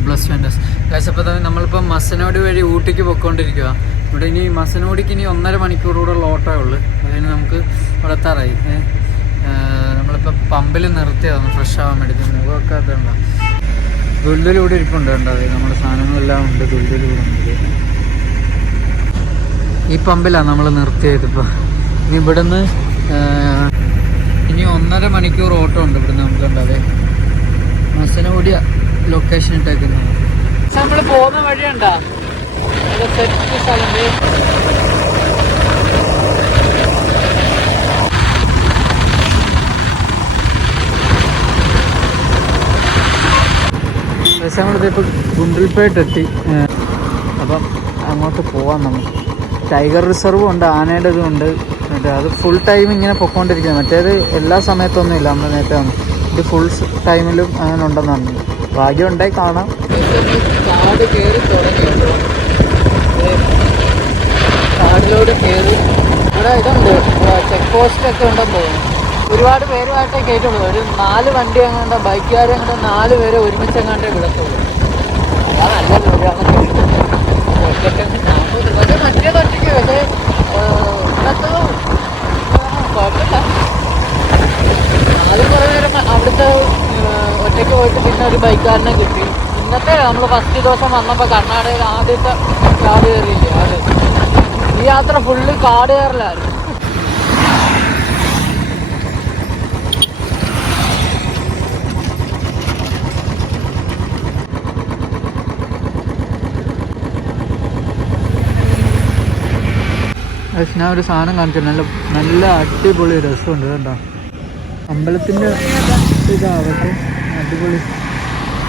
God bless vendors. അപ്പോൾ നമ്മളിപ്പോൾ മസനോടി വഴി ഊട്ടിക്ക് പോയിക്കൊണ്ടിരിക്കുക. ഇവിടെ ഇനി മസനോടിക്ക് ഇനി 1.5 മണിക്കൂറൂടെയുള്ള ഓട്ടോ ഉള്ളു. അതിന് നമുക്ക് ഇവിടെ എത്താറായി. നമ്മളിപ്പോൾ പമ്പിൽ നിർത്തിയതാണ് ഫ്രഷ് ആവാൻ വേണ്ടി. മുഖമൊക്കെ അതുണ്ടോ, ദുൽദുലൂടെ ഇരിപ്പുണ്ട്. കണ്ടോ, നമ്മുടെ സാധനങ്ങളെല്ലാം ഉണ്ട്. ദുൽദുലൂടെ ഉണ്ട്. ഈ പമ്പിലാണ് നമ്മൾ നിർത്തിയത്. ഇപ്പോൾ ഇനി ഇവിടുന്ന് ഇനി 1.5 മണിക്കൂർ ഓട്ടോ ഉണ്ട് ഇവിടുന്ന്. നമുക്ക് കണ്ടത് മസനഗുഡി ലൊക്കേഷൻ ഇട്ടേക്കുന്നത്. നമ്മൾ പോകുന്ന വഴിയുണ്ടോ, സെറ്റ് സ്ഥലം. നമ്മളിതിപ്പോൾ ഗുണ്ടിൽപേട്ട് എത്തി. അപ്പം അങ്ങോട്ട് പോവാം നമുക്ക്. ടൈഗർ റിസർവും ഉണ്ട്, ആനയുടെ ഇതും ഉണ്ട്. അത് ഫുൾ ടൈം ഇങ്ങനെ പൊയ്ക്കൊണ്ടിരിക്കുന്നത്. മറ്റേത് എല്ലാ സമയത്തൊന്നും ഇല്ല. നമ്മൾ നേരത്തെ വന്നു, ഇത് ഫുൾ ടൈമിലും അങ്ങനെ ഉണ്ടെന്ന് പറഞ്ഞു. ഭാഗ്യം ഉണ്ടായി കാണാം. കാട് കയറി തുടങ്ങി, കാടിലോട് കയറി. ഇവിടെ ഇതുണ്ട്, ചെക്ക് പോസ്റ്റ് ഒക്കെ ഉണ്ടെന്ന് തോന്നുന്നു. ഒരുപാട് പേരുമായിട്ടേ കയറ്റുള്ളൂ. ഒരു 4 വണ്ടി എങ്ങാണ്ട്, ബൈക്കുകാർ എങ്ങനെ 4 പേരെ ഒരുമിച്ച് എങ്ങാണ്ടേ വിടത്തുള്ളൂ. അതാ നല്ലത്. പക്ഷേ മറ്റേ തൊട്ടിക്ക് പക്ഷേ ഇന്നത്തെ കുഴപ്പമില്ല. ആദ്യം കുറേ നേരം അവിടുത്തെ ഒറ്റയ്ക്ക് പോയിട്ട് പിന്നെ ഒരു ബൈക്കുകാരനെ കിട്ടി. ഇന്നത്തെ നമ്മൾ ഫസ്റ്റ് ദിവസം വന്നപ്പോൾ കർണാടകയിൽ ആദ്യത്തെ കാട് കയറിയില്ലേ, അത് ഈ യാത്ര ഫുള്ള് കാട് കയറലായിരുന്നു. ഞാൻ ഒരു സാധനം കാണിച്ചു, നല്ല അടിപൊളി രസമുണ്ട്. കേട്ടോ, അമ്പലത്തിൻ്റെ ഇതാവട്ടെ, അടിപൊളി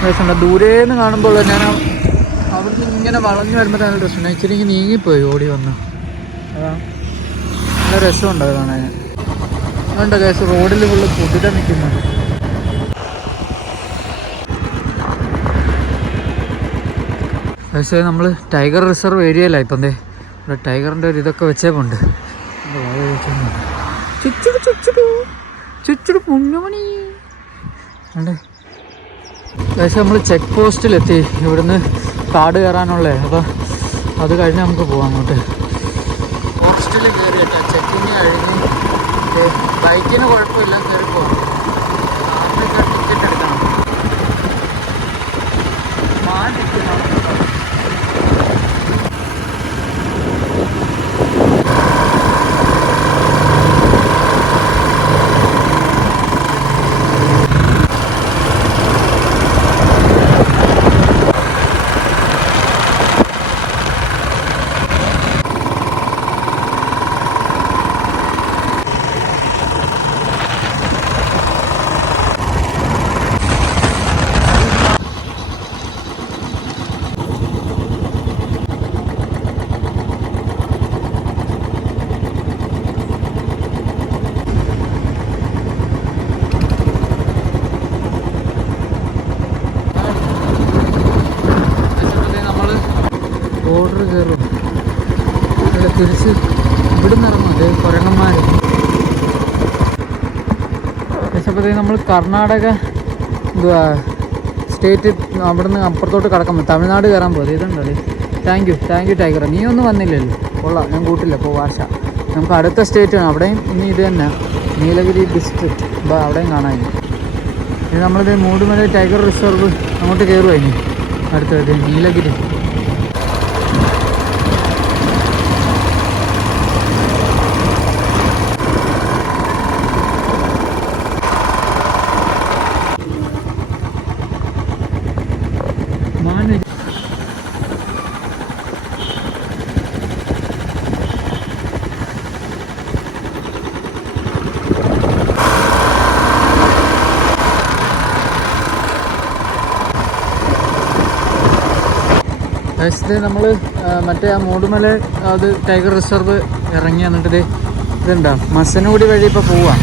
രസമുണ്ട്. ദൂരേന്ന് കാണുമ്പോൾ ഞാൻ അവിടുന്ന് ഇങ്ങനെ വളഞ്ഞു വരുമ്പോൾ നല്ല രസമുണ്ട്. ഇച്ചിരി നീങ്ങിപ്പോയി ഓടി വന്ന്. അതാ നല്ല രസമുണ്ട് അത് കാണാൻ. അതുകൊണ്ട് കേസ് റോഡിൽ ഫുള്ള് കുതിര നിൽക്കുന്നുണ്ട്. പക്ഷേ നമ്മൾ ടൈഗർ റിസർവ് ഏരിയയിലാണ് ഇപ്പം. എന്തേ ഇവിടെ ടൈഗറിൻ്റെ ഒരു ഇതൊക്കെ വെച്ചേപ്പുണ്ട്. ചുച്ചുടു പുണ്യമണി അല്ലേ. പക്ഷേ നമ്മൾ ചെക്ക് പോസ്റ്റിലെത്തി. ഇവിടുന്ന് കാട് കയറാനുള്ളേ. അപ്പോൾ അത് കഴിഞ്ഞ് നമുക്ക് പോകാം അങ്ങോട്ട്. പോസ്റ്റിൽ കയറിയിട്ടാ ചെക്കിങ് കഴിഞ്ഞ്. ബൈക്കിന് കുഴപ്പമില്ല, കയറി പോകാം. ടിക്കറ്റ് എടുക്കണം. ബോർഡർ കയറും. അല്ല, തിരിച്ച് ഇവിടുന്ന് ഇറങ്ങും. അത് കുരങ്ങന്മാർ. പക്ഷേ നമ്മൾ കർണാടക എന്തുവാ സ്റ്റേറ്റ് അവിടുന്ന് അപ്പുറത്തോട്ട് കടക്കാൻ പറ്റും. തമിഴ്നാട് കയറാൻ പോകും. ഇതുണ്ടല്ലേ. Thank you tiger. നീ ഒന്നും വന്നില്ലല്ലോ. കൊള്ളാം, ഞാൻ കൂട്ടില്ല. ഇപ്പോൾ ഭാഷ നമുക്ക് അടുത്ത സ്റ്റേറ്റാണ്. അവിടെയും ഇനി ഇത് തന്നെ നീലഗിരി ഡിസ്ട്രിക്റ്റ്. അപ്പോൾ അവിടെയും കാണാൻ. ഇനി നമ്മളിത് മൂടുമല ടൈഗർ റിസർവ് അങ്ങോട്ട് കയറുക. ഇനി അടുത്തത് നീലഗിരി. നമ്മൾ മറ്റേ ആ മൂടുമല അത് ടൈഗർ റിസർവ് ഇറങ്ങി. എന്നിട്ട് ഇതുണ്ടോ മസനഗുഡി വഴി ഇപ്പോൾ പോവാം.